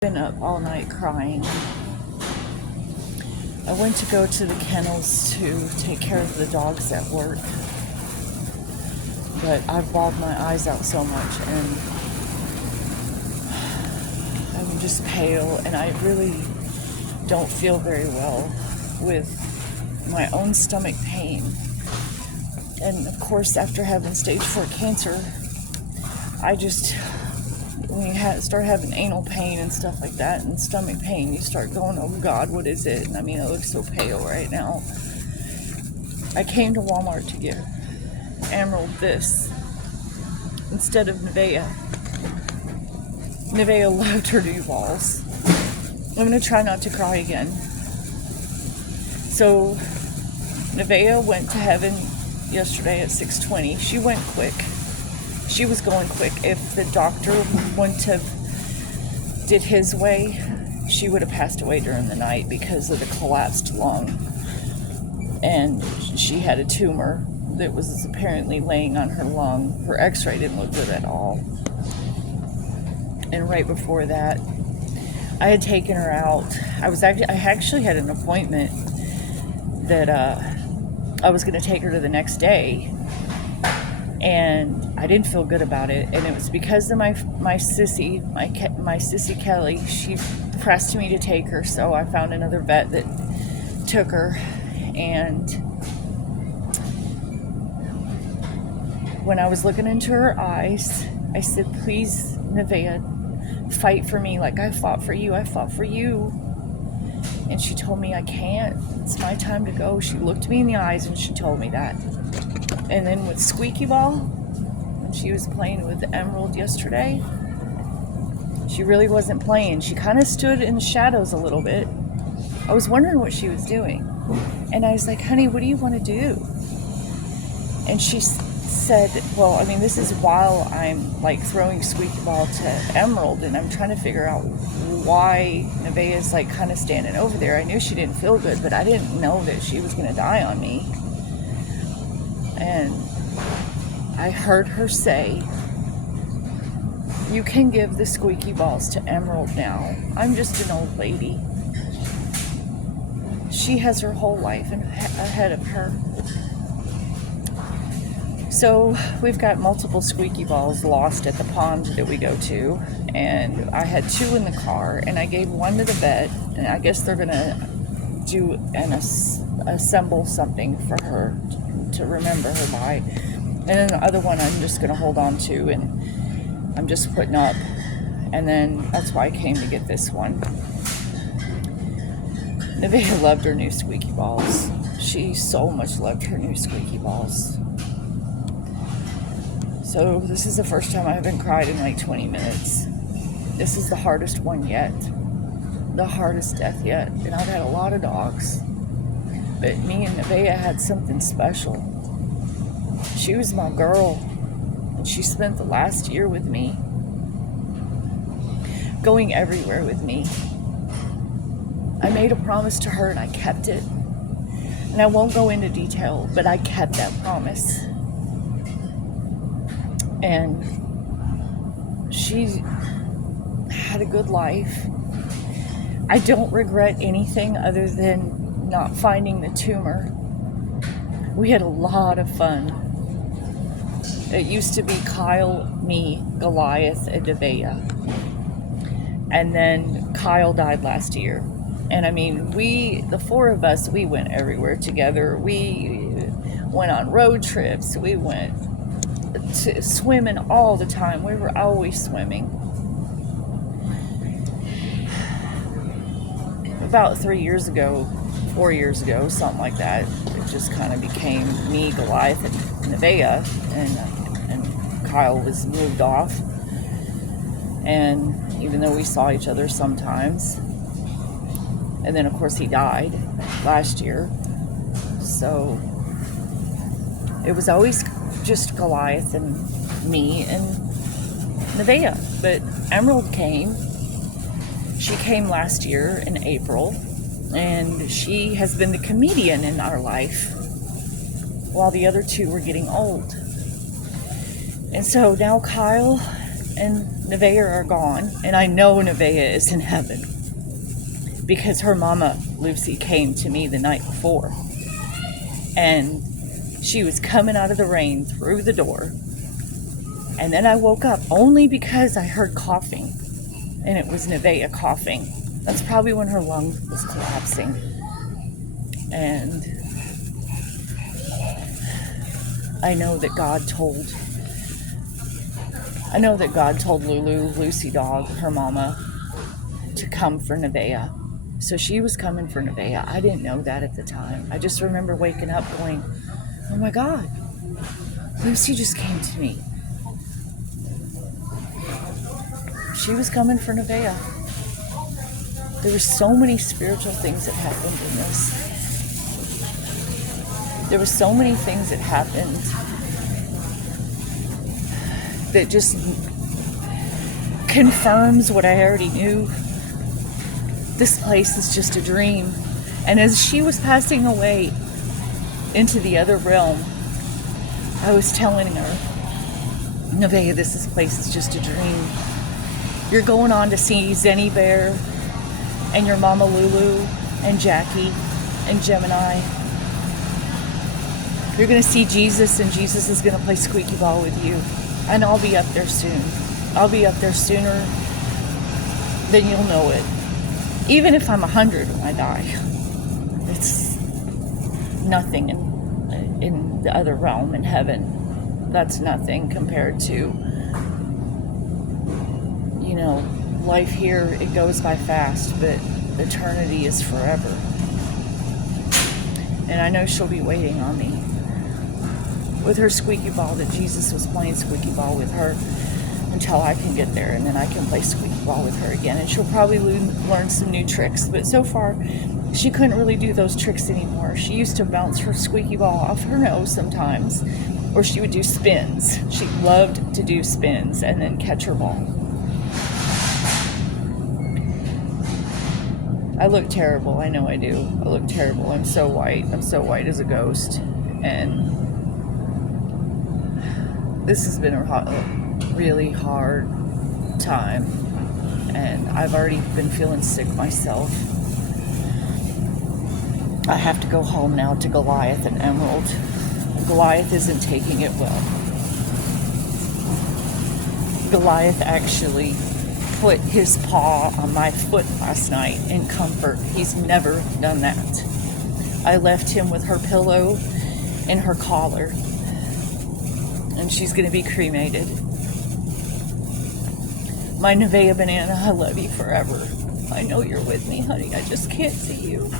Been up all night crying. I went to go to the kennels to take care of the dogs at work, but I've bawled my eyes out so much and I'm just pale, and I really don't feel very well with my own stomach pain. And of course, after having stage 4 cancer, when you start having anal pain and stuff like that and stomach pain, you start going, oh God, what is it? And I mean, I look so pale right now. I came to Walmart to get Emerald this instead of Nevaeh. Nevaeh loved her new balls. I'm going to try not to cry again. So Nevaeh went to heaven yesterday at 6:20. She went quick. She was going quick. If the doctor wouldn't have did his way, she would have passed away during the night because of the collapsed lung. And she had a tumor that was apparently laying on her lung. Her x-ray didn't look good at all. And right before that, I had taken her out. I actually had an appointment that I was going to take her to the next day. And I didn't feel good about it, and it was because of my sissy Kelly. She pressed me to take her, so I found another vet that took her. And when I was looking into her eyes, I said, please, Nevaeh, fight for me like I fought for you. I fought for you. And she told me, I can't. It's my time to go. She looked me in the eyes and she told me that. And then with Squeaky Ball, when she was playing with Emerald yesterday, she really wasn't playing. She kind of stood in the shadows a little bit. I was wondering what she was doing. And I was like, honey, what do you want to do? And she said, well, I mean, this is while I'm like throwing Squeaky Ball to Emerald, and I'm trying to figure out why Nevaeh is like kind of standing over there. I knew she didn't feel good, but I didn't know that she was going to die on me. And I heard her say, you can give the squeaky balls to Emerald now. I'm just an old lady. She has her whole life ahead of her. So we've got multiple squeaky balls lost at the pond that we go to. And I had 2 in the car, and I gave 1 to the vet. And I guess they're going to do and assemble something for her to remember her by. And then the other one I'm just going to hold on to, and I'm just putting up. And then that's why I came to get this one. Nevaeh loved her new squeaky balls. She so much loved her new squeaky balls. So this is the first time I haven't cried in like 20 minutes. This is the hardest one yet. The hardest death yet. And I've had a lot of dogs. But me and Nevaeh had something special. She was my girl, and she spent the last year with me, going everywhere with me. I made a promise to her, and I kept it. And I won't go into detail, but I kept that promise. And she had a good life. I don't regret anything other than not finding the tumor. We had a lot of fun. It used to be Kyle, me, Goliath, and Nevaeh. And then Kyle died last year. And I mean, the 4 of us, we went everywhere together. We went on road trips. We went to swimming all the time. We were always swimming. About 4 years ago, something like that, it just kind of became me, Goliath, and Nevaeh, and Kyle was moved off. And even though we saw each other sometimes, and then of course he died last year, so it was always just Goliath and me and Nevaeh. But Emerald came. She came last year in April, and she has been the comedian in our life while the other 2 were getting old. And so now Kyle and Nevaeh are gone, and I know Nevaeh is in heaven because her mama, Lucy, came to me the night before, and she was coming out of the rain through the door, and then I woke up only because I heard coughing, and it was Nevaeh coughing. That's probably when her lung was collapsing. And I know that God told Lulu, Lucy dog, her mama, to come for Nevaeh. So she was coming for Nevaeh. I didn't know that at the time. I just remember waking up going, oh my God, Lucy just came to me. She was coming for Nevaeh. There were so many spiritual things that happened in this. There were so many things that happened that just confirms what I already knew. This place is just a dream. And as she was passing away into the other realm, I was telling her, Nevaeh, this place is just a dream. You're going on to see Zenny Bear and your mama Lulu and Jackie and Gemini. You're going to see Jesus, and Jesus is going to play squeaky ball with you. And I'll be up there soon. I'll be up there sooner than you'll know it. Even if I'm 100 when I die. It's nothing in the other realm, in heaven. That's nothing compared to, life here. It goes by fast, but eternity is forever. And I know she'll be waiting on me with her squeaky ball, that Jesus was playing squeaky ball with her until I can get there, and then I can play squeaky ball with her again. And she'll probably learn some new tricks, but so far she couldn't really do those tricks anymore. She used to bounce her squeaky ball off her nose sometimes, or she would do spins. She loved to do spins and then catch her ball. I look terrible. I know I do. I look terrible. I'm so white. I'm so white as a ghost. And this has been a really hard time. And I've already been feeling sick myself. I have to go home now to Goliath and Emerald. Goliath isn't taking it well. Goliath actually put his paw on my foot last night in comfort. He's never done that. I left him with her pillow and her collar, and she's going to be cremated. My Nevaeh Banana, I love you forever. I know you're with me, honey. I just can't see you.